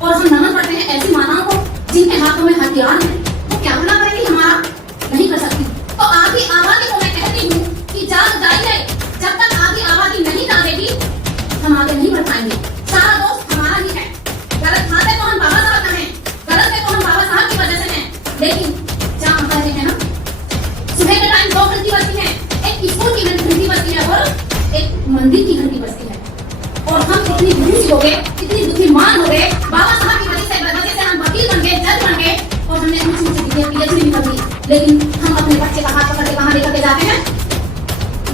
और हम नमन करते हैं ऐसी माताओं को जिनके हाथों में हथियार है, वो क्या भला करेंगी हमारा नहीं कर सकती। तो आधी आबादी को मैं कहती हूँ कि जाग जाइए, जब तक आधी आबादी नहीं जागेगी हम आगे नहीं बढ़ पाएंगे। सारा दोस्त हमारा ही है, गलत खाते तो हम बाबा साहब का है, गलत है तो हम बाबा साहब की वजह से हैं। लेकिन जहाँ कहते हैं ना सुबह के टाइम 2 घंटी बजती है, एक स्कूल की घंटी बजती है और एक मंदिर की घंटी बजती है। और हम इतनी बुद्धि हो गए, इतनी बुद्धिमान हो गए, बाबा साहब की वजह से हम वकील बन गए, जज बन गए और हमने ऊंची ऊंची डिग्री पीएचडी भी कर ली। लेकिन हम अपने बच्चे का हाथ पकड़ के कहाँ लेकर के जाते हैं?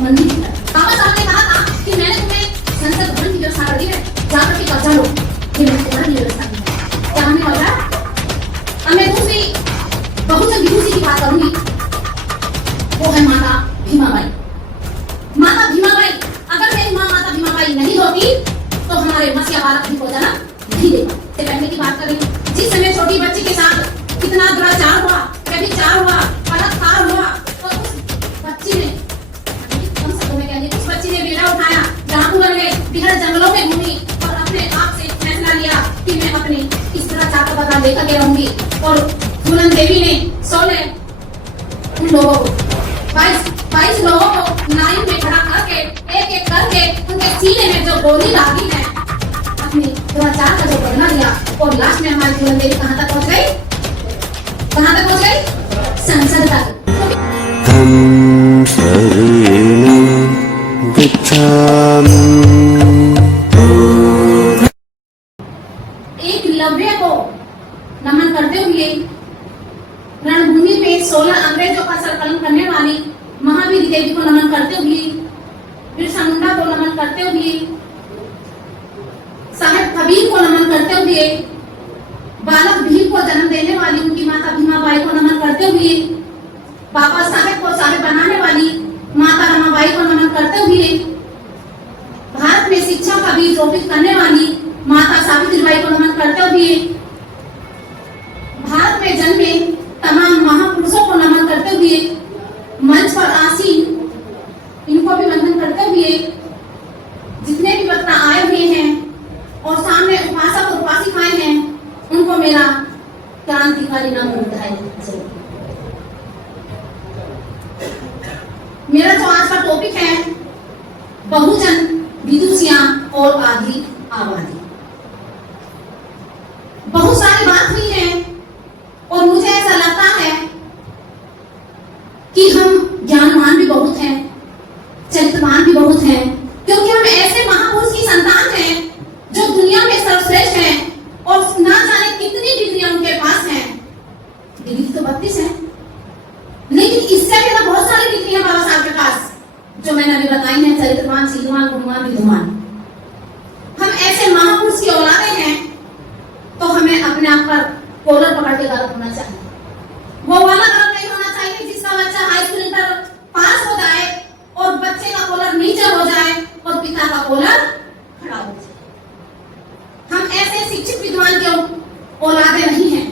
मंदिर की तरफ। बाबा साहब ने कहा था कि मैंने तुम्हें संसद भवन की व्यवस्था कर दी है, जाकर के कब्जा लो, ये मैंने तुम्हारी व्यवस्था की है। क्या हमने कहा? अब मैं दूसरी बहुजन विभूति की बात करूंगी, वो है माता भीमाबाई। माता भीमाबाई, अगर मेरी माँ माता भीमाबाई नहीं होती तो हमारे मसीहा बालक भी को जन्म नहीं देगा। पहले की बात करें, जिस समय छोटी बच्ची के साथ कितना दुराचार हुआ, व्यभिचार हुआ, बलात्कार हुआ, तो उस बच्ची ने कम शब्दों में कहिए, उस बच्ची ने बेड़ा उठाया, डाकू बन गए, बिगड़ जंगलों में घूमी और अपने आप से फैसला लिया कि मैं अपने इस दुराचार का बदला लेकर के रहूंगी। और फूलन देवी ने 16 उन लोगों को 22 लोगों को लाइन में खड़ा करके एक एक करके उनके सीने में जो गोली लागी है, अपने दुराचार का जो बदला लिया। और लास्ट में हमारी फूलन देवी कहाँ तक पहुँच गई? कहाँ तक पहुँच गई? संसद तक। एकलव्य को नमन करते हुए रणभूमि पे 16 अंग्रेजों का संकलन करने वाली महावीर देवी को नमन करते हुए, बिरसा मुंडा को नमन करते हुए, साहेब कबीर को नमन करते हुए, बालक भीम को जन्म देने वाली उनकी माता भीमाबाई को नमन करते हुए, बाबा साहेब को साहेब बनाने वाली माता रमाबाई को नमन करते हुए, भारत में शिक्षा का बीज रोपित करने वाली माता सावित्रीबाई को नमन करते हुए, भारत में जन्मे तमाम महापुरुषों को नमन करते हुए, मंच पर आसीन इनको भी वंदन करते हुए, जितने भी वक्ता आए हुए हैं और सामने उपासक और उपासिकाएं हैं, उनको मेरा क्रांतिकारी नाम बधाई। मेरा जो आज का टॉपिक है बहुजन विदुषियां और आधी आबादी। बहुत सारी बात हुई है और मुझे ऐसा लगता है कि हम ज्ञानवान भी बहुत हैं, चरित्रवान भी बहुत हैं, क्योंकि हम ऐसे महापुरुष की संतान हैं जो दुनिया में सर्वश्रेष्ठ हैं और ना जाने कितनी डिग्रियां उनके पास हैं। डिग्री तो 32 है, लेकिन इससे भी बहुत सारी डिग्रियां बाबा साहब के पास जो मैंने अभी बताई हैं, चरित्रवान, शीलवान, गुणवान, विद्वान। हम ऐसे महापुरुष की औलादे हैं तो हमें अपने आप पर कॉलर पकड़ के गर्व होना चाहिए। वो वाला गर्व नहीं होना चाहिए जिसका बच्चा हाई स्कूल इंटर पास हो जाए और बच्चे का कॉलर नीचे हो जाए और पिता का कॉलर खड़ा हो जाए। हम ऐसे शिक्षित विद्वान के औलादे नहीं हैं।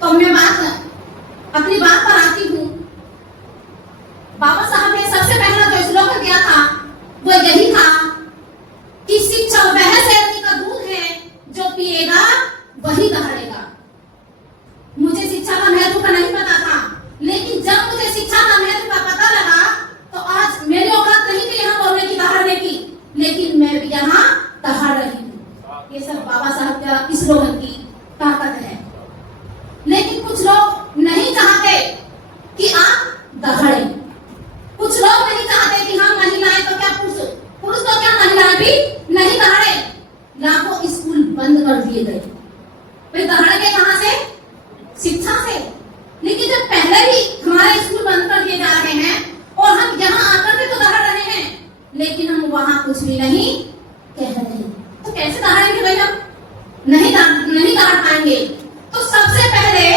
तो मैं अपनी बात पर आती हूँ। बाबा साहब ने सबसे पहला जो स्लोगन दिया था वो यही था कि शिक्षा वह शैली का दूध है जो पिएगा वही दहाड़ेगा। मुझे शिक्षा का महत्व का नहीं पता था, लेकिन जब मुझे शिक्षा का महत्व का पता लगा तो आज मेरी औकात नहीं थी यहाँ बोलने की, दहाड़ने की, लेकिन मैं भी यहाँ दहाड़ रही हूँ। ये सब बाबा साहब का स्लोगन की ताकत है। लेकिन कुछ लोग नहीं चाहते कि आप दहाड़े, कुछ लोग नहीं चाहते कि हम महिलाएं तो क्या पुरुष तो क्या महिलाएं भी नहीं दहाड़े। लाखों स्कूल बंद कर दिए गए, भाई दहाड़ के कहां से? शिक्षा से। लेकिन जब पहले ही हमारे स्कूल बंद कर दिए जा रहे हैं और हम यहाँ आकर के तो दहाड़ रहे हैं, लेकिन हम वहां कुछ भी नहीं कह रहे हैं, तो कैसे दहाड़ेंगे भाई? हम नहीं दहाड़ पाएंगे। तो सबसे पहले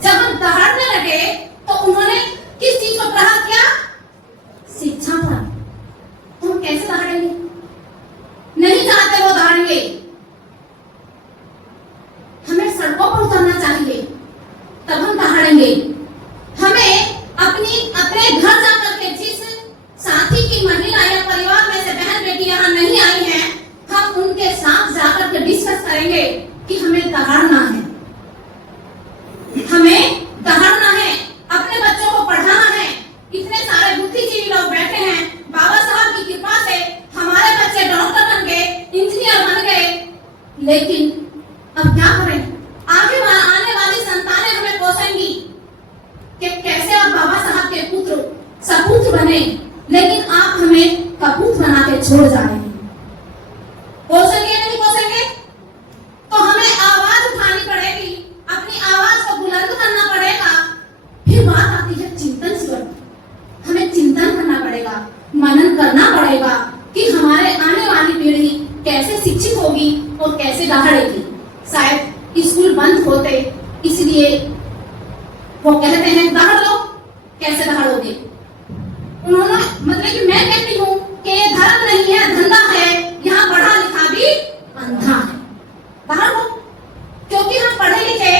जब हम दहाड़ने लगे तो उन्होंने किस चीज को प्रहार किया? शिक्षा पर। तो हम कैसे दहाड़ेंगे? नहीं चाहते वो दहाड़ेंगे। हमें सड़कों पर उतरना चाहिए, तब हम दहाड़ेंगे। हमें अपने घर जाकर के जिस साथी की महिला या परिवार में से बहन बेटी यहाँ नहीं आई है, हम उनके साथ जाकर के डिस्कस करेंगे कि हमें दहाड़ना है, हमें दहाड़ना है, अपने बच्चों को पढ़ाना है। इतने सारे बुद्धिजीवी लोग बैठे हैं, बाबा साहब की कृपा से हमारे बच्चे डॉक्टर बन गए, इंजीनियर बन गए, लेकिन अब क्या करें? आगे आने वाली संतानें हमें कोसेंगी कि कैसे आप बाबा साहब के पुत्र सपूत्र बने, लेकिन आप हमें कपूत बना के छोड़ जा रहे हैं। कोसेंगे नहीं कोसेंगे? तो हमें आवाज उठानी पड़ेगी, अपनी आवाज को बुलंद करना पड़ेगा। फिर बात आती है चिंतन शिविर। हमें चिंतन करना पड़ेगा, मनन करना पड़ेगा कि हमारे आने वाली पीढ़ी कैसे शिक्षित होगी और कैसे दहाड़ेगी। शायद स्कूल बंद होते, इसलिए वो कहते हैं दहाड़ लो। कैसे दहाड़ोगे? उन्होंने मतलब कि मैं कहती हूँ कि ये धर्म नहीं है, धंधा है, यहाँ पढ़ा लिखा भी अंधा है। दहाड़ लो, क्योंकि हम पढ़े लिखे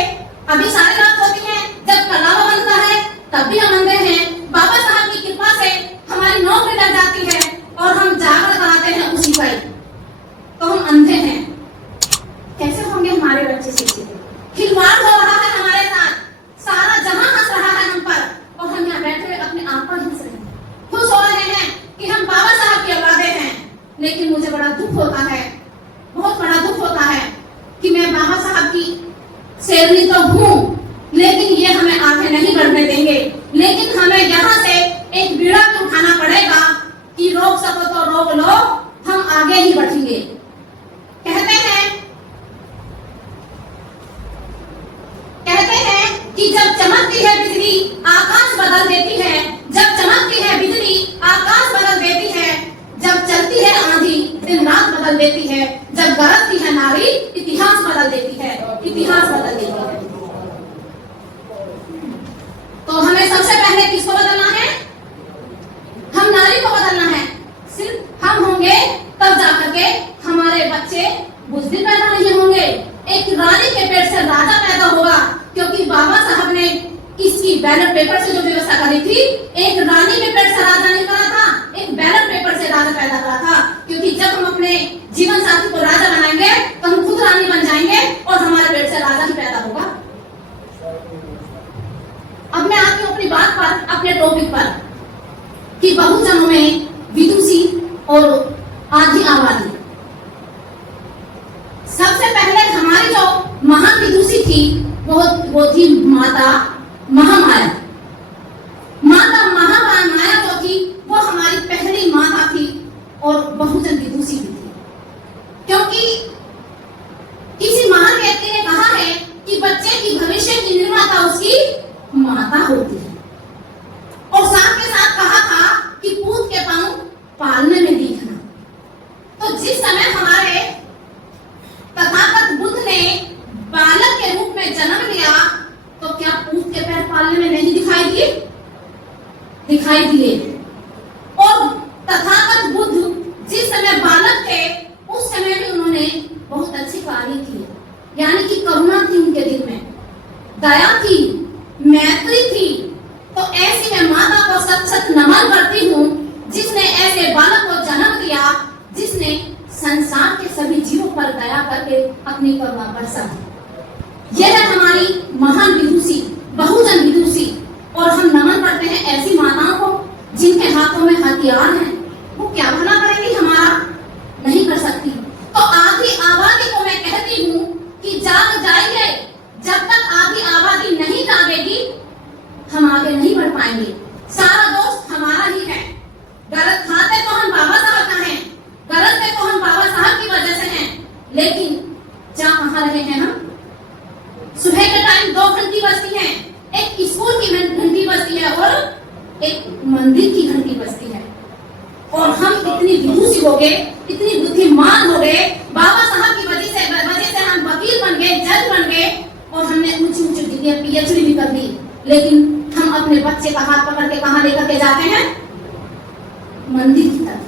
अभी सारी रात होती है, जब कलावा बनता है तब भी हम अंधे हैं। बाबा साहब की कृपा से हमारी नौकरी लग जाती है और हम जाकर कराते हैं उसी पर, तो हम अंधे हैं। कैसे होंगे हमारे बच्चे शिक्षित? खिलवाड़ हो रहा है हमारे साथ, सारा जहां हंस रहा है हम पर, और हम यहाँ बैठे हुए अपने आप पर हंस रहे हैं, खुश हो रहे हैं कि हम बाबा साहब की औलादे हैं। लेकिन मुझे बड़ा दुख होता है, बहुत बड़ा दुख होता है कि मैं बाबा साहब की शेरनी तो हूँ, लेकिन ये हमें आगे नहीं बढ़ने देंगे। लेकिन हमें यहाँ से एक बीड़ा भी उठाना पड़ेगा कि रोक सको तो रोक लो, हम आगे ही बढ़ेंगे। कहते हैं कि जब चमकती है बिजली आकाश बदल देती है, जब चमकती है बिजली आकाश बदल देती है, जब चलती है आंधी दिन रात बदल देती है, जब गरजती है नारी इतिहास बदल देती है, इतिहास बदल देती है। तो हमें सबसे पहले किसको बदलना है? हम नारी को बदलना है। सिर्फ हम होंगे तब जाकर के हमारे बच्चे बुजदिल पैदा नहीं होंगे। एक रानी के पेट से राजा पैदा होगा, क्योंकि बाबा साहब ने इसकी बैलेट पेपर से जो व्यवस्था करी थी, एक रानी के पेट से राजा नहीं करा था, एक बैलेट पेपर से राजा पैदा करा था। क्योंकि जब हम अपने जीवन साथी को राजा बनाएंगे तो हम खुद रानी बन जाएंगे और हमारे पेट से राजा ही पैदा होगा। अब मैं आती हूँ अपनी बात पर, अपने टॉपिक पर, कि बहुजनों में विदुषी और आधी आबादी। सबसे पहले हमारी जो महान विदुषी थी वो थी माता महामाया। माता महामाया जो थी वो हमारी पहली माता थी और बहुजन विदुषी भी थी, क्योंकि किसी महान व्यक्ति ने कहा है कि बच्चे की भविष्य की निर्माता उसकी माता होती है, और साथ के साथ कहा था कि पूत के पांव पालने में दिखना। तो जिस समय हमारे तथागत बुद्ध ने बालक के रूप में जन्म लिया, तो क्या पूत के पैर पालने में नहीं दिखाई दिए? दिखाई दिए। और तथागत बुद्ध जिस समय बालक थे उस समय भी उन्होंने बहुत अच्छे कार्य किए, यानी कि करुणा थी उनके दिल में, दया थी, मैत्री थी। तो ऐसी मैं माता को सत सत नमन करती हूँ जिसने ऐसे बालक को जन्म दिया, जिसने संसार के सभी जीवों पर दया करके अपनी करुणा बरसा दी। यह है हमारी महान विदुषी, बहुजन विदुषी। और हम नमन करते हैं ऐसी माताओं को जिनके हाथों में हथियार हैं। वो क्या भला करेंगी हमारा? नहीं कर सकती। तो आधी आबादी को मैं कहती हूँ कि जाग जाइए। जब तक आधी आबादी नहीं जागेगी हम आगे नहीं बढ़ पाएंगे। सारा दोस्त हमारा ही है। गलत खाते तो हम बाबा साहब का हैं, गलत में तो हम बाबा साहब की वजह से हैं, लेकिन जा कहाँ रहे हैं हम? सुबह के टाइम 2 घंटी बजती है, एक स्कूल की घंटी बजती है और एक मंदिर की घंटी बजती है, और हम इतनी विदुषी हो गए, इतनी बुद्धिमान हो गए, बाबा साहब की वजह से हम वकील बन गए, जज बन गए, और हमने ऊंची ऊंची डिग्रियां पीएचडी भी कर ली। लेकिन हम अपने बच्चे का हाथ पकड़ के कहाँ लेकर के जाते हैं? मंदिर की तरफ।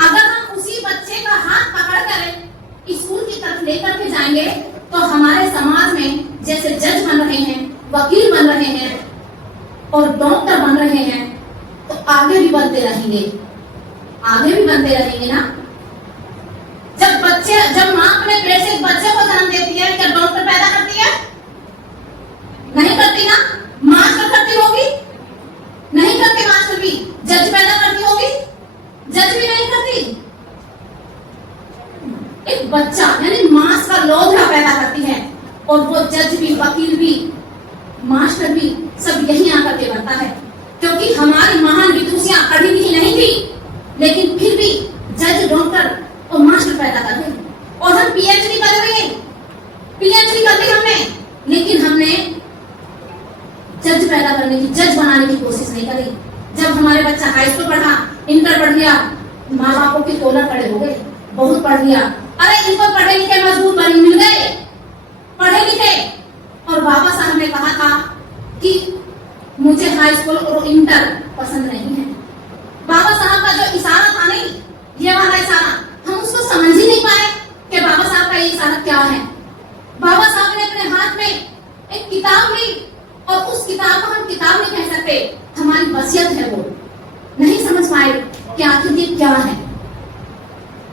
अगर हम उसी बच्चे का हाथ पकड़ कर स्कूल की तरफ लेकर के जाएंगे तो हमारे समाज में जैसे जज बन रहे हैं, वकील बन रहे हैं और डॉक्टर बन रहे हैं, तो आगे भी बनते रहेंगे, आगे भी बनते रहेंगे ना। जब माँ अपने पेट से बच्चे को जन्म लोधड़ा पैदा करती है, और वो जज भी, वकील भी, मास्टर भी सब यही आकर के बनता है। क्योंकि हमारी महान विदुषियां पढ़ी लिखी नहीं थी, लेकिन फिर भी जज, डॉक्टर और मास्टर पैदा कर गए। और हम पीएचडी कर रहे हैं, पीएचडी कर ली हमने, लेकिन हमने जज पैदा करने की, जज बनाने की कोशिश नहीं करी। जब हमारे बच्चा हाई स्कूल पढ़ा, इंटर पढ़ लिया, माँ बापों के तोला खड़े हो गए, बहुत पढ़ लिया, अरे इनको पढ़े लिखे मजदूर बनी मिल गए, पढ़े लिखे। और बाबा साहब ने कहा था कि मुझे हाई स्कूल और इंटर पसंद नहीं है। बाबा साहब का जो इशारा था नहीं, ये वाला इशारा, हम उसको समझ ही नहीं पाए कि बाबा साहब का ये इशारा क्या है। बाबा साहब ने अपने हाथ में एक किताब ली, और उस किताब को हम किताब नहीं कह सकते, हमारी वसीयत है। वो नहीं समझ पाए कि आखिर ये क्या है,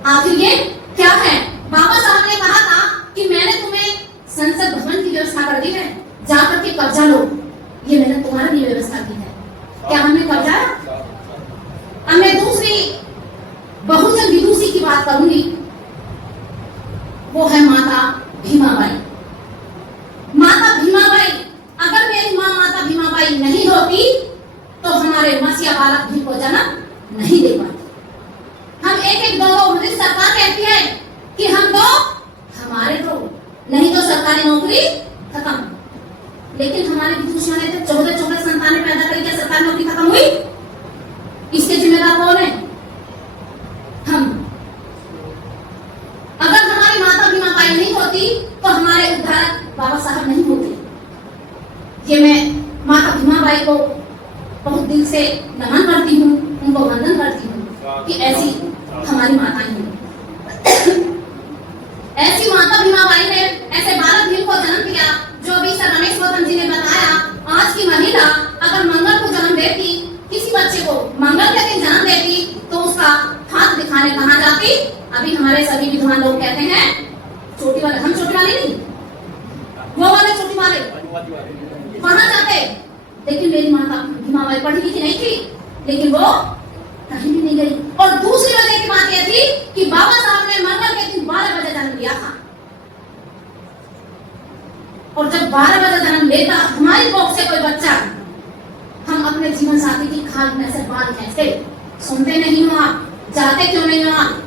आखिर ये क्या है। बाबा साहब ने कहा था कि मैंने तुम्हें संसद भवन की व्यवस्था कर दी है, जाकर के कब्जा लो, ये मैंने तुम्हारे लिए व्यवस्था की है। क्या हमने कब्जा? अब मैं दूसरी बहुजन विदुषी की बात करूंगी, वो है माता भीमाबाई। माता भीमाबाई, अगर मेरी माँ माता भीमाबाई नहीं होती तो हमारे मसीहा बालक भी को जन्म नहीं दे पाते। हम एक एक दो ब्रिटिश सरकार कहती है कि हम दो, हमारे दो, नहीं तो सरकारी नौकरी खत्म। लेकिन हमारे विदुषियों ने तो 14 संतानें पैदा करी, क्या सरकारी नौकरी खत्म हुई? इसके जिम्मेदार कौन है? हम। अगर हमारी माता भीमाबाई नहीं होती तो हमारे उद्धारक बाबा साहब नहीं होते। ये मैं माता भीमाबाई को बहुत दिल से नमन करती हूँ, उनको वंदन करती हूँ कि ऐसी हमारी माताएं हैं। ऐसी माता भीमाबाई ने ऐसे बालक भीम को जन्म दिया, जो अभी सर रमेश गौतम जी ने बताया। आज की महिला अगर मंगल को जन्म देती, किसी बच्चे को मंगल के दिन जन्म देती, तो उसका हाथ दिखाने कहाँ जाती? अभी हमारे सभी विद्वान लोग कहते हैं छोटी वाले, हम छोटी वाले नहीं, वो वाले छोटी वाले वहां जाते। लेकिन मेरी माता भीमाबाई पढ़ी लिखी नहीं थी, लेकिन वो कहीं भी नहीं गई। और दूसरी वजह की बात यह थी कि बाबा साहब ने मंगल के दिन 12 बजे जन्म लिया था, और जब 12 बजे जन्म लेता हमारी कोख से कोई बच्चा, हम अपने जीवन साथी की खाल में से बाल खींचते। सुनते नहीं हो आप? जाते क्यों नहीं हो आप?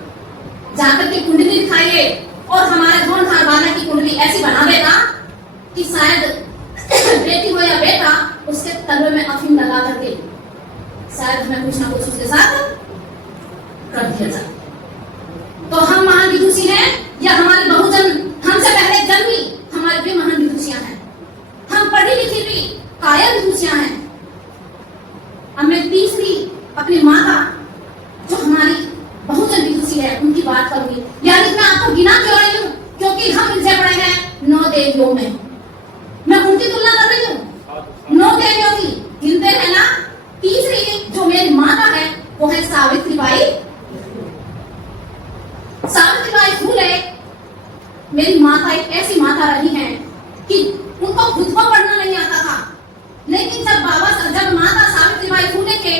जाकर के कुंडली दिखाइए, और हमारे होनहार बालक की कुंडली ऐसी बना देगा कि शायद बेटी हो या बेटा, उसके तलवे में अफीम लगा करके शायद हमें कुछ ना कुछ उसके साथ कर दिया जाए। तो हम महान विदुषी हैं या हमारी बहुजन हमसे पहले जन्मी हमारी भी महान विदुषियां हैं? हम पढ़ी लिखी भी कायर विदुषियां हैं। हमने तीसरी अपनी माँ का, जो हमारी बहुजन विदुषी है, उनकी बात करूंगी। यानी मैं आपको गिना क्यों रही हूँ? क्योंकि हम इनसे पढ़े हैं 9 देवियों में, मैं उनकी तुलना कर रही हूँ 9 देवियों की। गिनते हैं ना? तीसरी जो मेरी माता है वो है सावित्रीबाई। सावित्रीबाई फूले मेरी माता एक ऐसी माता रही है कि उनको खुद को पढ़ना नहीं आता था, लेकिन जब माता सावित्रीबाई फूले के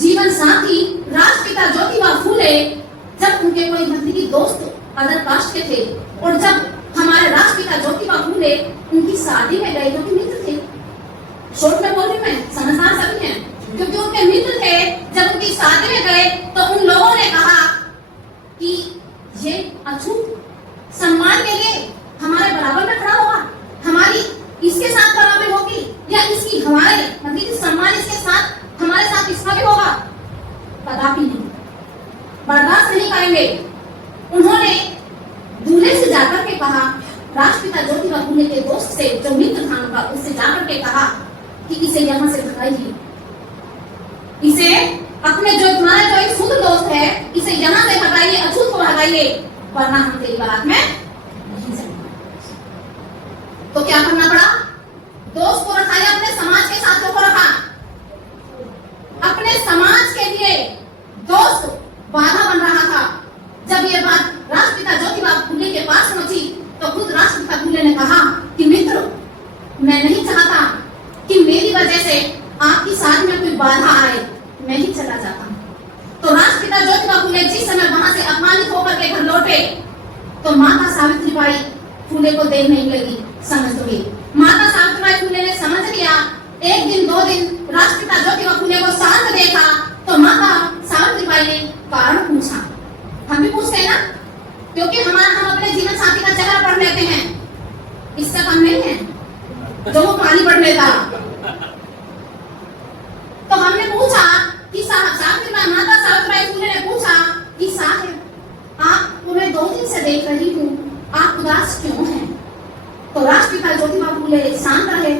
जीवन साथी राष्ट्रपिता ज्योतिबा फूले, जब उनके कोई नजदीकी दोस्त अदर कास्ट के थे, और जब हमारे राष्ट्रपिता ज्योतिबा फूले उनकी शादी में गए, जो कि मित्र थे, शॉर्ट में बोल रही मैं, समझदार सभी हैं, क्योंकि उनके मित्र थे, जब उनकी शादी में गए तो उन लोगों ने कहा कि ये अछूत सम्मान के लिए हमारे बराबर में खड़ा होगा, हमारी इसके साथ बराबर होगी, या इसकी हमारे मतलब सम्मान इसके साथ हमारे साथ इसका भी होगा? कदापि नहीं, बर्दाश्त नहीं करेंगे। उन्होंने दूल्हे से जाकर के कहा, राष्ट्रपिता ज्योतिबा फूले के दोस्त से, जो मित्र था उनका, उससे जाकर के कहा कि इसे यहाँ से भगाइए, इसे अपने जो तुम्हारा जो एक शुद्ध दोस्त है, इसे यहाँ से हटाइए, अछूत को भगाइए, वरना हम तेरी बारात में नहीं जाएंगे। तो क्या करना पड़ा? दोस्त को रखा या अपने समाज के साथियों को रखा? अपने समाज के लिए दोस्त बाधा बन रहा था। जब ये बात राष्ट्रपिता ज्योतिबा फूले के पास पहुंची तो खुद राष्ट्रपिता फूले ने कहा कि मित्र, मैं नहीं चाहता कि मेरी वजह से आपकी शादी में कोई बाधा आए, मैं ही चला जाता हूँ। तो राष्ट्रपिता ज्योतिबा फूले जिस समय वहां से अपमानित होकर के घर लौटे, तो माता सावित्रीबाई फूले को देर नहीं लगी समझ गई। माता सावित्रीबाई फूले ने समझ लिया। एक दिन दो दिन राष्ट्रपिता ज्योतिबा फूले को शांत देखा तो माता सावित्रीबाई ने कारण पूछा। हम भी पूछते हैं ना, क्योंकि हम अपने जीवन साथी का चेहरा पढ़ लेते हैं, इससे कम नहीं है जो वो पानी पढ़ लेता। तो हमने पूछा कि सावित्रीबाई, माता सावित्रीबाई फूले ने पूछा कि साहब आप मैं 2 दिन से देख रही हूँ, आप उदास क्यों हैं? तो राष्ट्रपिता ज्योतिबा फूले शांत रहे।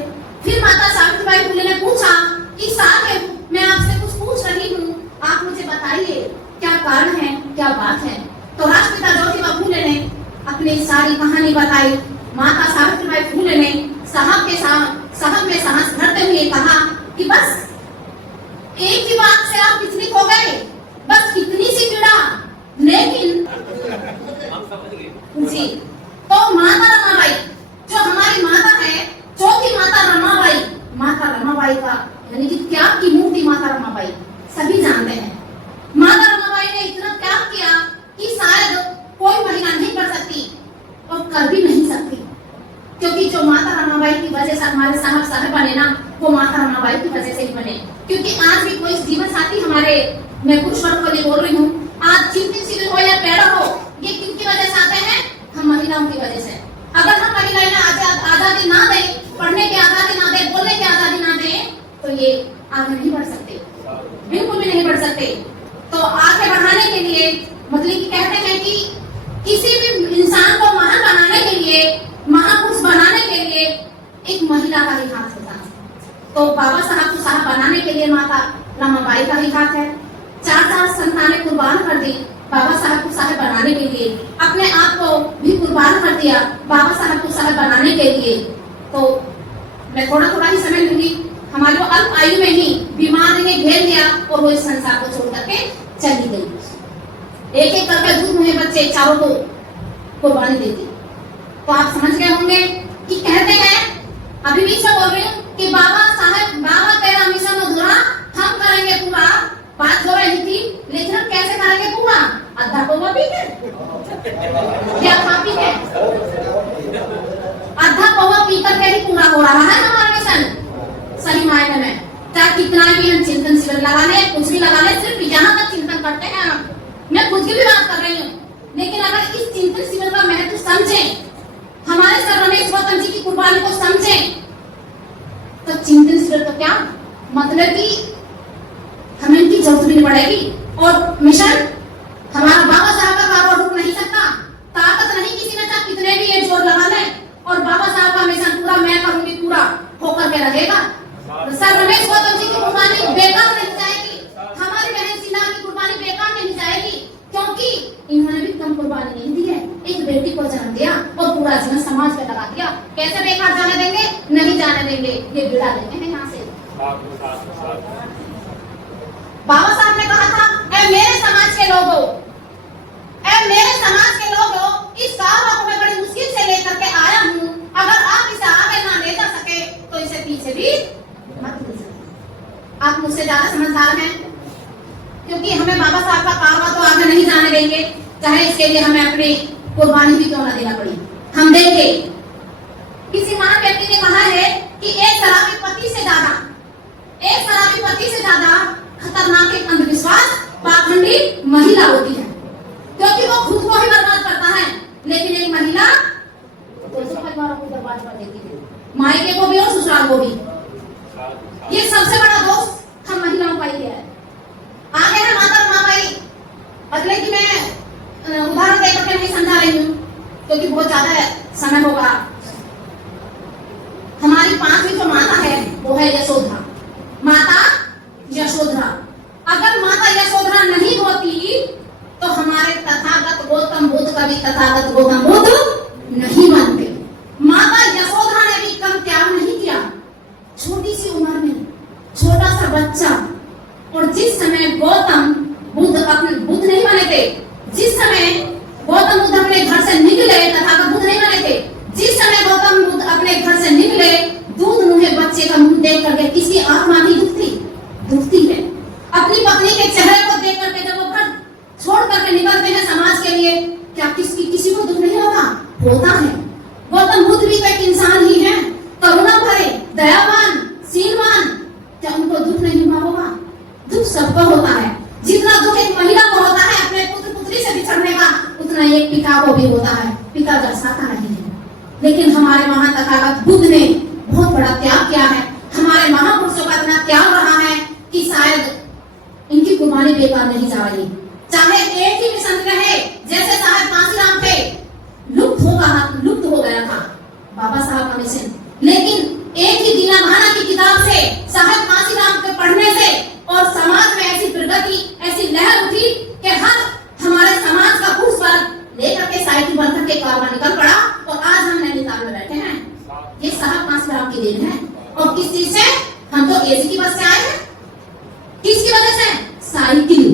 फिर माता सावित्रीबाई फूले ने पूछा कि साहब मैं आपसे कुछ पूछ रही हूँ, आप मुझे बताइए क्या कारण है, क्या बात है? तो राष्ट्रपिता ज्योतिबा फूले ने अपनी सारी कहानी बताई। माता सावित्रीबाई फूले ने साहब में साहस भरते हुए कहा कि बस एक ही बात से आप विचलित हो गए, बस इतनी सी पीड़ा, लेकिन जी तो माता रमाबाई जो हमारी माता है, चौथी माता रमाबाई, माता रमाबाई का यानी कि त्याग की मूर्ति माता रमाबाई सभी जानते हैं। माता रमाबाई ने इतना त्याग किया कि शायद कोई महिला नहीं कर सकती और कर भी नहीं सकती, क्योंकि जो माता रमाबाई की वजह से हमारे साहब बने ना, वो माता रमाबाई की वजह से ही बने। क्योंकि आज भी कोई जीवन साथी हमारे, मैं पुरुष वर्ग को नहीं बोल रही हूँ, आज चिंतित शिविर हो या पैदा हो, ये किनकी वजह से आते हैं? हम महिलाओं की वजह से। अगर हम महिलाएं आजादी ना दें, पढ़ने की आजादी ना दें, बोलने की आजादी ना दें, तो ये आगे नहीं बढ़ सकते, बिल्कुल भी नहीं बढ़ सकते। तो आगे बढ़ाने के लिए मतलब कि कहते हैं कि किसी भी इंसान को महान बनाने के लिए, महापुरुष बनाने के लिए एक महिला का ही हाथ होता है। तो बाबा साहब को साहब बनाने के लिए माता रमाबाई का ही हाथ है। 4 संतानें कुर्बान कर दी बाबा साहब को साहब बनाने के लिए, अपने आप को भी कुर्बान कर दिया बाबा साहब को साहब बनाने के लिए। तो मैं थोड़ा ही समय लूंगी। हमारे को अल्प आयु में ही बीमारी ने घेर लिया और वो इस संसार को छोड़ करके चली गई। एक करके दूध मुहे बच्चे चारों को कुर्बानी देती। तो आप समझ गए होंगे कि कहते हैं, अभी भी से बोल रही हूँ कि बाबा साहब, बाबा तेरा मिशन अधूरा, हम करेंगे पूरा। बात हो रही थी, लेकिन हम कैसे करेंगे पूरा? अद्धा पौवा पी के या खा पी के? अद्धा पौवा पी करके ही पूरा हो रहा है हमारा मिशन सही मायने में। चाहे कितना भी हम चिंतन शिविर लगा ले, कुछ भी लगा ले, सिर्फ यहाँ तक चिंतन करते हैं हम। मैं खुद की भी बात कर रही हूँ, लेकिन अगर इस चिंतन शिविर का महत्व समझें, हमारे सर रमेश गौतम जी की कुर्बानी को समझें, तो चिंतन शिविर का क्या मतलब कि हमें इनकी जरूरत भी नहीं पड़ेगी। और मिशन हमारा बाबा साहब का कारोबार रुक नहीं सकता, ताकत नहीं किसी में, चाहे कितने भी ये जोर लगा ले, और बाबा साहब का मिशन पूरा मैं करूंगी, पूरा होकर के रहेगा। सर रमेश गौतम जी की कुर्बानी बेकार नहीं जाएगी, हमारी बहन शीला की कुर्बानी बेकार नहीं जाएगी, क्योंकि इन्होंने भी कम कुर्बानी नहीं दी है। एक बेटी को जन्म दिया और पूरा जीवन समाज पे लगा दिया। कैसे बेकार जाने देंगे? नहीं जाने देंगे, ये बिड़ा देंगे हैं यहाँ से। बाबा साहब ने कहा था, ऐ मेरे समाज के लोगों, ऐ मेरे समाज के लोगों, इस कारवा को मैं बड़ी मुश्किल से लेकर के आया हूँ, अगर आप इसे आगे ना ले जा सके तो इसे पीछे भी मत ले जाइए। आप मुझसे ज्यादा समझदार हैं, क्योंकि हमें बाबा साहब का कारवा तो आगे नहीं जाने देंगे, चाहे इसके लिए हमें अपनी कुर्बानी भी क्यों ना देना पड़ी, हम देंगे। किसी महान व्यक्ति ने कहा है कि एक शराबी पति से ज्यादा खतरनाक एक अंधविश्वास पाखंडी महिला होती है, क्योंकि वो खुद को ही बर्बाद करता है, लेकिन एक महिला दूसरों परिवारों को बर्बाद कर देती है, मायके को भी और ससुराल को भी। ये सबसे बड़ा दोष हम महिलाओं का ही है। आगे है माता रमाबाई, अगले की मैं उदाहरण देकर के नहीं समझा रही हूँ, क्योंकि बहुत ज्यादा समय होगा। हमारी 5वीं जो माता है वो है यशोधरा, माता यशोधरा। अगर माता यशोधरा नहीं होती तो हमारे तथागत गौतम बुद्ध कभी तथागत गौतम बुद्ध नहीं बनते। माता यशोधरा ने भी कम त्याग नहीं किया, छोटी सी उम्र में छोटा सा बच्चा, और जिस समय गौतम बुद्ध अपने बुद्ध नहीं बने थे, जिस समय गौतम बुद्ध अपने घर से निकले, तथागत बुद्ध नहीं बने थे, जिस समय गौतम बुद्ध अपने घर से निकले, दूध मुहे बच्चे का मुंह देख करके किसी आत्मा की दुखती है। अपनी पत्नी के चेहरे को देख करके जब वो घर छोड़ करके निकलते हैं समाज के लिए, क्या किसी को दुख नहीं होता? होता है। लेकिन हमारे महान तथागत बुद्ध ने बहुत बड़ा त्याग किया है। हमारे महापुरुषों का इतना त्याग रहा है कि शायद इनकी कुर्बानी बेकार नहीं जा रही। चाहे एक ही मिशन रहे, जैसे साहब कांसीराम थे, लुप्त हो गया था बाबा साहब का मिशन, लेकिन एक ही दीना भाना की किताब से, साहब कांसीराम के पढ़ने से और समाज में ऐसी प्रगति, ऐसी लहर उठी कि हर हमारे समाज का पुरुष वर्ग लेकर के साइकिल बनकर के कारवा निकल पड़ा और आज हम नैनीताल में बैठे हैं। ये साहब कांसीराम की देन है। और किस चीज से? हम तो एसी की बस से आए हैं। किसकी वजह से? साइकिल।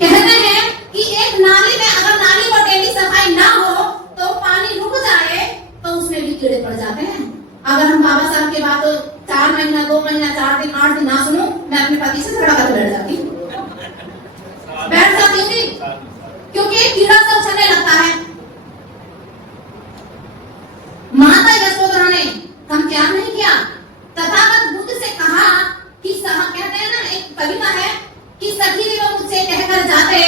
कहते हैं कि एक नाली में अगर नाली पर डेली सफाई ना हो तो पानी रुक जाए तो उसमें भी कीड़े पड़ जाते हैं। अगर हम बाबा साहब के बात 4 महीना 2 महीना 4 दिन 8 दिन ना सुनो, मैं अपने पति से झगड़ा कर बैठ जाती हूँ क्योंकि एक कीड़ा से उछलने लगता है। माता यशोधरा ने हम क्या नहीं किया, तथागत बुद्ध से कहा कि साहब कहते हैं ना, एक कविता है कि सखी व मुझसे कहकर जाते,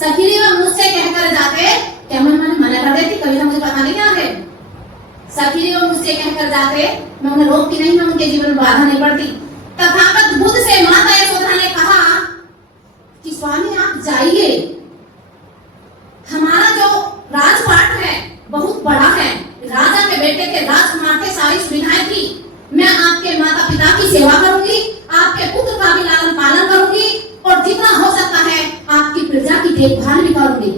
सखी व मुझसे कहकर जाते, क्या मैं मना कर देती? कविता मुझे पता नहीं क्या है। सखी व मुझसे कहकर जाते, मैं उन्हें रोकती नहीं, मैं उनके जीवन में बाधा नहीं पड़ती। तथागत बुद्ध से माता यशोधरा ने कहा कि स्वामी आप जाइए, हमारा जो राजपाट है बहुत बड़ा है, राजा के बेटे के राजकुमार थे, सारी सुविधाएं थी। मैं आपके माता पिता की सेवा करूंगी, आपके पुत्र का भी लालन पालन करूंगी और जितना हो सकता है आपकी प्रजा की देखभाल भी करूंगी,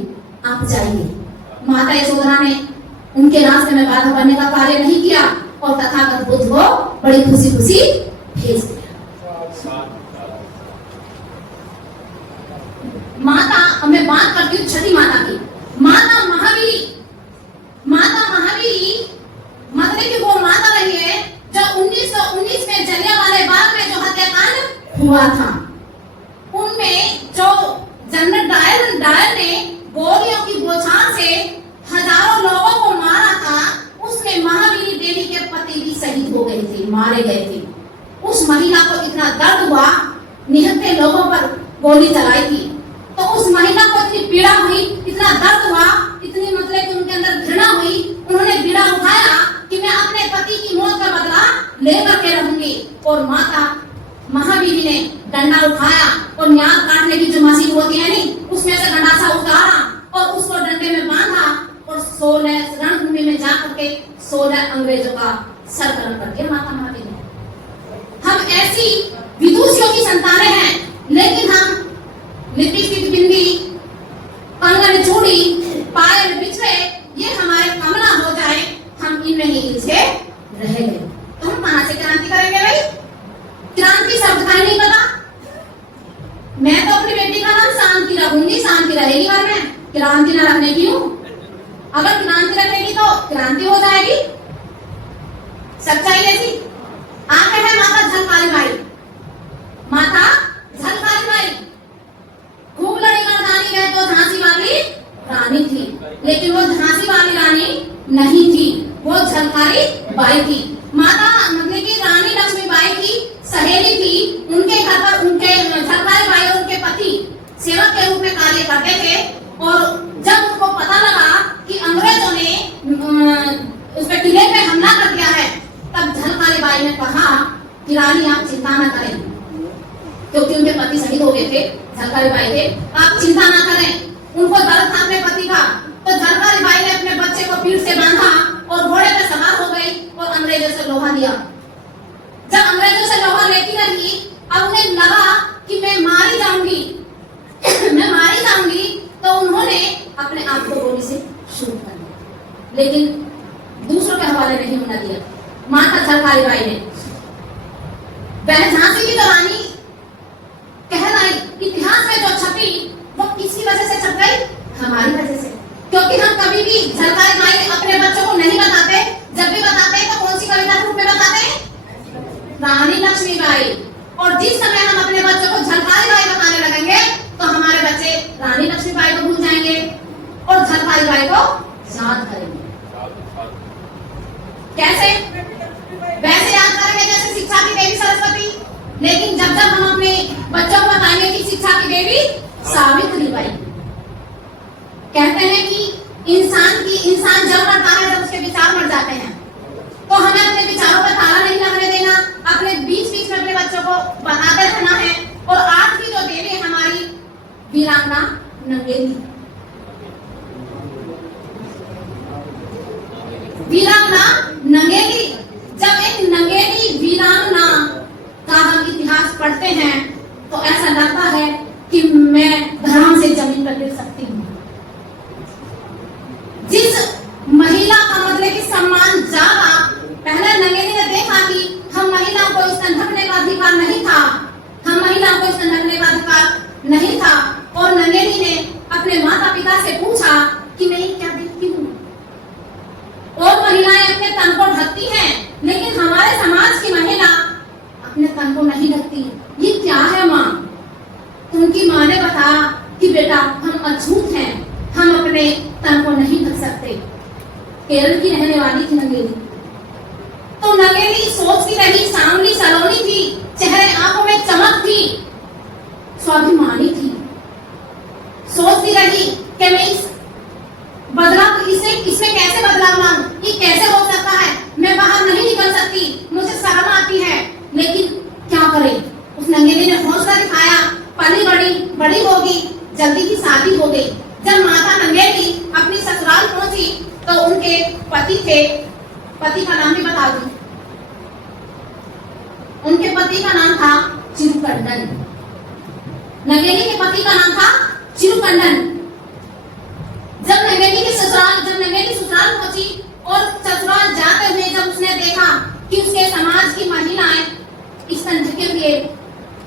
आप जाइए। माता यशोधरा ने उनके रास्ते में बाधा बनने का कार्य नहीं किया और तथागत बुद्ध को बड़ी खुशी खुशी भेज दिया। माता, मैं बात करती हूँ छठी माता की, माता महावीरी। माता महावीरी मतलब कि वो माता रही है जो 1919 में जलियांवाला बाग में जो हत्याकांड हुआ था, उनमें जो जनरल डायर ने गोलियों की बौछार से हजारों लोगों को मारा था, उसमें महावीरी देवी के पति भी शहीद हो गए थे, मारे गए थे। उस महिला को इतना दर्द हुआ, निहत्थे लोगों पर गोली चलाई थी, तो उस महिला को इतनी पीड़ा हुई, इतना दर्द हुआ, इतनी मतलब कि उनके अंदर घृणा हुई, उन्होंने बीड़ा उठाया कि मैं अपने पति की मौत का बदला लेकर के रहूंगी। और माता महावीरी ने डंडा उठाया और नाक काटने की जो मशीन होती है नहीं, उसमें से गंडासा उतारा और उसको डंडे में बांधा और 16 रणभूमि में जाकर के 16 अंग्रेजों का सर कलम कर दिया माता महावीरी ने। हम ऐसी विदुषियों की संतानें हैं, लेकिन हम लिपस्टिक, बिंदी, कंगन, चूड़ी, पायल, बिछड़े, ये हमारे कामना हो जाए, हम इनमें ही इनसे रह गए, तो हम कहां से क्रांति करेंगे भाई? क्रांति शब्द का ही नहीं पता। मैं तो अपनी बेटी का नाम शांति रखूंगी, शांति रहेगी घर में, क्रांति ना रखने की हूं। अगर क्रांति रखेगी तो क्रांति हो जाएगी। सच्चाई ऐसी आगे है। माता झलकारी बाई, माता झलकारी बाई खूब लड़ी मर्दानी है, तो झांसी वाली रानी थी, लेकिन वो झांसी वाली रानी नहीं थी, वो झलकारी बाई थी। माता मतलब कि रानी लक्ष्मीबाई की सहेली थी, उनके घर पर उनके झलकारी बाई और उनके पति सेवक के रूप में कार्य करते थे। और जब उनको पता लगा कि अंग्रेजों ने उस पे किले पे हमला कर दिया है, तब झलकारी बाई ने कहा कि रानी आप चिंता न करें, क्योंकि उनके पति शहीद हो गए थे, झलकारी बाई थे, आप चिंता न करें। उनको दर्द था अपने पति का, तो झलकारी बाई ने अपने बच्चे को पीठ से बांधा और घोड़े पे सवार हो गई और अंग्रेजों से लोहा लिया। जब अंग्रेजों से लोहा लेती रही, अब उन्हें लगा कि मैं मारी जाऊंगी मैं मारी जाऊंगी, तो उन्होंने अपने आप को गोली से शूट कर दिया, लेकिन दूसरों के हवाले नहीं होना दिया। माता झलकारी बाई ने, वह झांसी की जो रानी कहलाई इतिहास में जो छपी, वो किसकी वजह से छप गई? हमारी वजह से। क्योंकि हम कभी भी झलकारी बाई अपने बच्चों को नहीं बताते, जब भी बताते हैं तो कौन सी कविता के रूप में बताते हैं? रानी लक्ष्मीबाई। और जिस समय हम अपने बच्चों को झलकारी बाई बताने लगेंगे, तो हमारे बच्चे रानी लक्ष्मीबाई को भूल जाएंगे और झलकारी बाई को याद करेंगे। कैसे? वैसे याद करेंगे जैसे शिक्षा की देवी सरस्वती, लेकिन जब जब हम अपने बच्चों को बताएंगे कि शिक्षा की देवी सावित्री बाई, कहते हैं कि इंसान जब मरता है जब उसके विचार मर जाते हैं। तो हमें अपने विचारों पर ताला नहीं लगने देना, अपने बीच बीच में अपने बच्चों को बताते रहना है। और आठवीं जो देवी है हमारी वीरांगना नंगेली। वीरांगना नंगेली, जब एक नंगेली वीरांगना का हम इतिहास पढ़ते हैं तो ऐसा लगता है कि मैं धराम से जमीन पर गिर सकती हूँ। जिस महिला का मतलब कि सम्मान ज्यादा, पहले नंगेली ने देखा कि हम महिलाओं को इस ढकने का अधिकार नहीं था, हम महिलाओं को इस ढकने का अधिकार नहीं था। और नंगेली ने अपने माता पिता से पूछा कि मैं क्या देखती हूँ, और महिलाएं अपने तन को ढकती हैं, लेकिन हमारे समाज की महिला अपने तन को नहीं ढकती, ये क्या है माँ? तो उनकी माँ ने बताया कि बेटा हम अछूत हैं, हम अपने तन को नहीं ढक सकते। केरल की रहने वाली थी नंगेली। तो नंगेली सोचती रही, सांवली सलोनी थी, चेहरे आंखों में चमक थी, स्वाभिमानी थी। सोचती रही कि मैं इस बदलाव इसमें कैसे बदलाव लाऊं, ये कैसे हो सकता है, मैं बाहर नहीं निकल सकती, मुझे शर्म आती है, लेकिन क्या करें। उस नंगेली ने हौसला दिखाया, पली बड़ी होगी, जल्दी की शादी हो गई। जब माता नंगेली अपनी ससुराल पहुंची तो उनके पति का नाम भी बता दूं, उनके पति का नाम था चिरुकंडन। नंगेली के पति का नाम था चिरुकंडन। जब नंगेली ससुराल पहुंची और ससुराल जाते हुए जब उसने देखा कि उसके समाज की महिलाएं इस ढके हुए,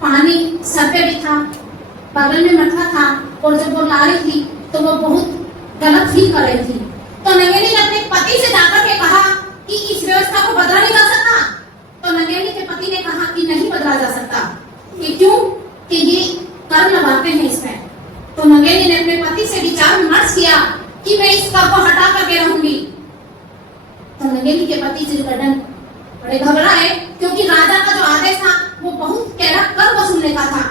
पानी सर पे भी था, बगल में मटका था, और जब वो ला रही थी तो वो बहुत गलत फील कर रही थी। तो नंगेली ने अपने पति से जाकर के कहा कि इस व्यवस्था को बदला नहीं जा सकता। तो नंगेली के पति ने कहा कि नहीं बदला जा सकता, कि क्यों, कि ये कर लगाते हैं इसमें। तो नंगेली ने अपने पति से विचार विमर्श किया कि मैं इस कर को हटा करके रहूंगी। तो नंगेली के पति चिरुकंडन बड़े घबराए, क्योंकि राजा का जो आदेश था वो बहुत कड़ा कर वसूलने का था।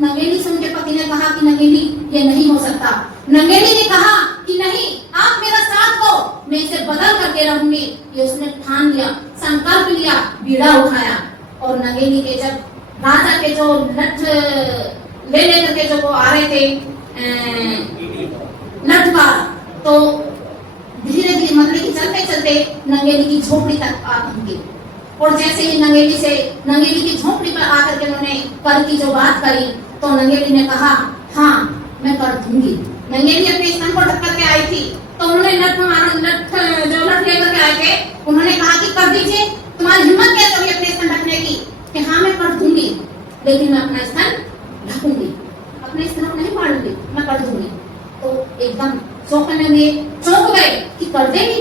नंगेली से उनके पति ने कहा कि नंगेली ये नहीं हो सकता। नंगेली ने कहा कि नहीं, आप मेरा साथ दो, मैं इसे बदल करके रहूंगी। ये उसने ठान लिया, संकल्प लिया, बीड़ा उठाया। और नंगेली के जब राजा के जो लठ ले लेकर के जो वो आ रहे थे लठवार, तो धीरे धीरे मतलब कि चलते चलते नंगेली की झोपड़ी तक आ पहुंची। और जैसे ही नंगेली की झोपड़ी पर आकर के उन्होंने कर की जो बात करी, तो नंगेली ने कहा हाँ मैं कर दूंगी। नंगेली अपने स्तन को ढक करके आई थी, तो उन्होंने लठ लेकर के आए थे, उन्होंने कहा कि कर दीजिए, तुम्हारी हिम्मत कैसे हुई अपने स्तन ढकने की? कि हाँ मैं कर दूंगी, लेकिन मैं अपना स्तन ढकूंगी, अपने स्तन को नहीं फाड़ूंगी, मैं कर दूंगी। तो एकदम चौंक गए कि कर देगी।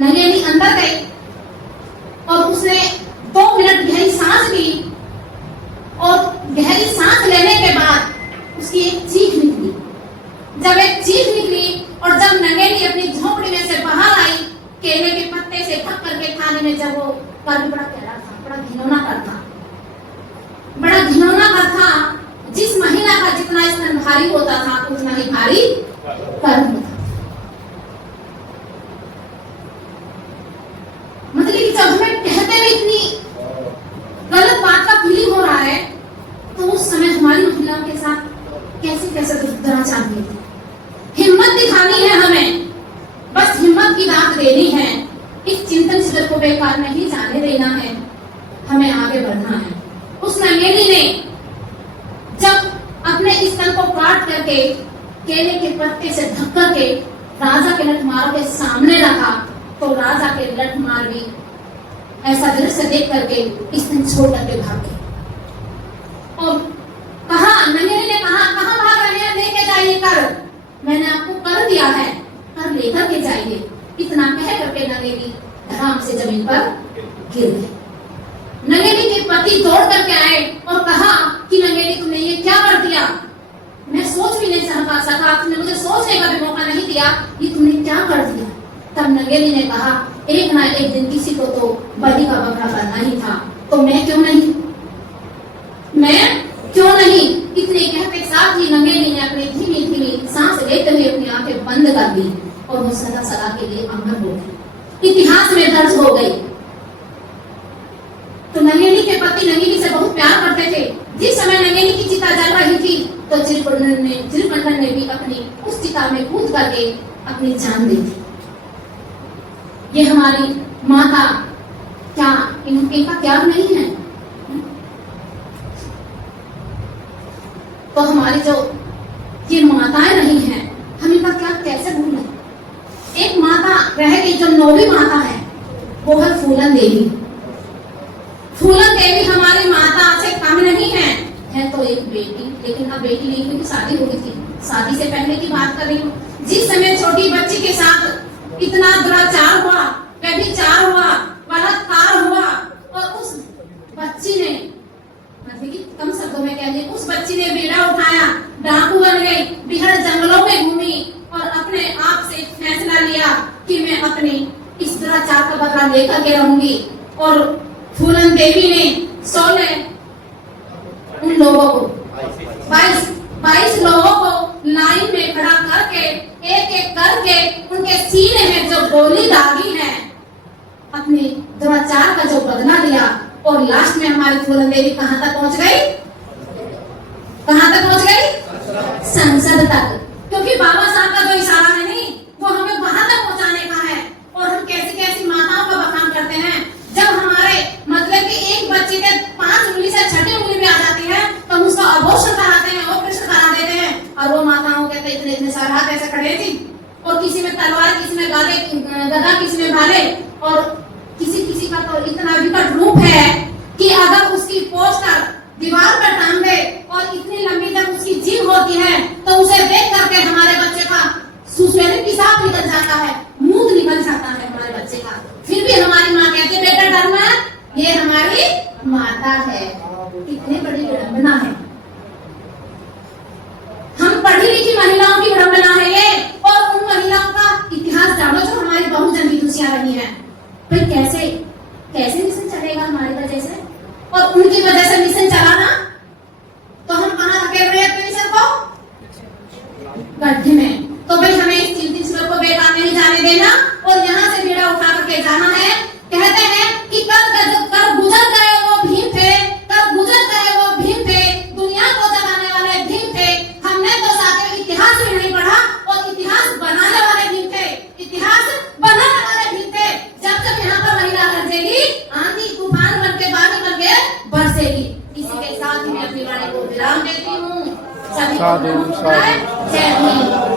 नंगेली अंदर गई और उसने 2 मिनट गहरी सांस ली, और गहरी सांस लेने के बाद उसकी एक चीख निकली। जब एक चीख निकली और जब नंगेली अपनी झोपड़ी में से बाहर आई, केले के पत्ते से ढक करके खाने में, जब वो कर बड़ा प्यारा था, बड़ा घिनौना कर था। जिस महिला का जितना स्तन भारी होता था उतना ही भारी कर होता था। मतलब कि जब हमें कहते हुए इतनी गलत बात का फीलिंग हो रहा है, तो उस समय हमारी महिलाओं के साथ कैसे दुराचार हुए थे। हिम्मत दिखानी है हमें, बस हिम्मत की दात देनी है। इस चिंतन शिविर को बेकार नहीं जाने देना है, हमें आगे बढ़ना है। उस नंगेली ने जब अपने स्तन को काट करके केले के पत्ते से ढक करके राजा के लठमारों के सामने रखा, तो राजा के लठमार भी ऐसा दृश्य देख करके स्तन छोड़ करके भाग गए। और कहा, नंगेली ने कहा कहाँ भाग रहे हैं, लेके जाइए कर, मैंने आपको कर दिया है, कर लेकर के जाइए। इतना कह करके नंगेली आराम से जमीन पर गिर गई। नंगेली के पति दौड़ करके आए और कहा कि नंगेली तुमने ये क्या कर दिया, मैं सोच भी नहीं सका, तुमने मुझे सोचने का भी मौका नहीं दिया, ये तुमने क्या कर दिया। तब नंगेली ने कहा एक ना एक दिन किसी को तो बलि का बकरा करना ही था, तो मैं क्यों नहीं। इतने कहते साथ ही नंगेली ने अपनी धीमी धीमी सांस लेते हुए अपनी आंखें बंद कर दी और वो सदा सदा के लिए अमर हो गई, इतिहास में दर्ज हो गई। तो नंगेली के पति नंगेली से बहुत प्यार करते थे। जिस समय नंगेली की चिता जल रही थी तो चिरकुंडन ने भी अपनी उस चिता में कूद करके अपनी जान दी थी। ये हमारी माता क्या इनका त्याग नहीं है? तो हमारी जो ये माताएं रही हैं, हम इनका त्याग कैसे भूलें? एक माता रह गई जो नौवीं माता है, वो है फूलन देवी। फूलन देवी हमारी माता से कम नहीं है तो एक बेटी, लेकिन अब बेटी नहीं क्योंकि शादी हो गई थी। शादी से पहले की बात कर रही हूँ। जिस समय छोटी बच्ची के साथ इतना दुराचार हुआ, व्यभिचार हुआ, बलात्कार हुआ और उस बच्ची ने, मतलब कि कम शब्दों में कह दी, उस बच्ची ने बेड़ा उठाया, डाकू बन गई, बिहार जंगलों में घूमी और अपने आप से फैसला लिया कि मैं अपने इस दुराचार का बदला लेकर के रहूंगी। और फूलन देवी ने 16 उन लोगों को 22 लोगों को लाइन में खड़ा करके एक एक करके उनके सीने में जो गोली दागी है, अपने दुराचार का जो बदला लिया। और लास्ट में हमारी फूलन देवी कहां तक पहुंच गई? कहां तक पहुंच गई? संसद तक। क्योंकि बाबा साहब का जो इशारा है नहीं, वो हमें वहां तक पहुंचाने का है। और हम कैसी कैसी माताओं का बखान करते हैं। जब हमारे मतलब कि एक बच्चे के 5 उंगली से 6ठी उंगली में आ जाती है तो हम उसका अबॉर्शन कराते हैं, ऑपरेशन करा देते हैं। और वो माताओं कहते इतने इतने सारे हाथ ऐसे खड़े थी, और किसी में तलवार, किसी में गदा, किसी में भाले, और किसी का तो इतना विकट रूप है कि अगर उसकी पोस्टर दीवार पर टांग दे और इतनी लंबी जब उसकी जीभ होती है तो उसे देख करके हमारे बच्चे का सुसुएरे पेशाब निकल जाता है, मुंह निकल जाता है हमारे बच्चे का। फिर भी हमारी माँ कहती है बेटा डरना, ये हमारी माता है। कितनी बड़ी विडंबना है। हम पढ़ी लिखी महिलाओं की विडंबना है ये। और उन महिलाओं का इतिहास जानो जो हमारी बहुजन विदुषियां रही है। फिर कैसे मिशन चलेगा हमारी वजह से? और उनकी वजह से मिशन चला ना, तो हम कहां धकेल रहे हैं अपने मिशन को? गड्ढे में। तो भाई हमें इस चिंतित स्वर को बेकार नहीं जाने देना और यहाँ से बेड़ा उठा करके जाना है। कहते हैं कि कर गुजर गए वो भीम थे, कर गुजर गए वो भीम थे, दुनिया को जगाने वाले भीम थे। हमने तो साथ इतिहास में नहीं पढ़ा और इतिहास बनाने वाले भीम थे, इतिहास बनाने वाले भीम थे। जब यहाँ पर महिला गरजेगी, आंधी तूफान बन के बागी बन के बरसेगी। इसी के साथ मैं अपनी वाणी को विराम देती हूँ। सभी को नमस्कार, जय हिंद।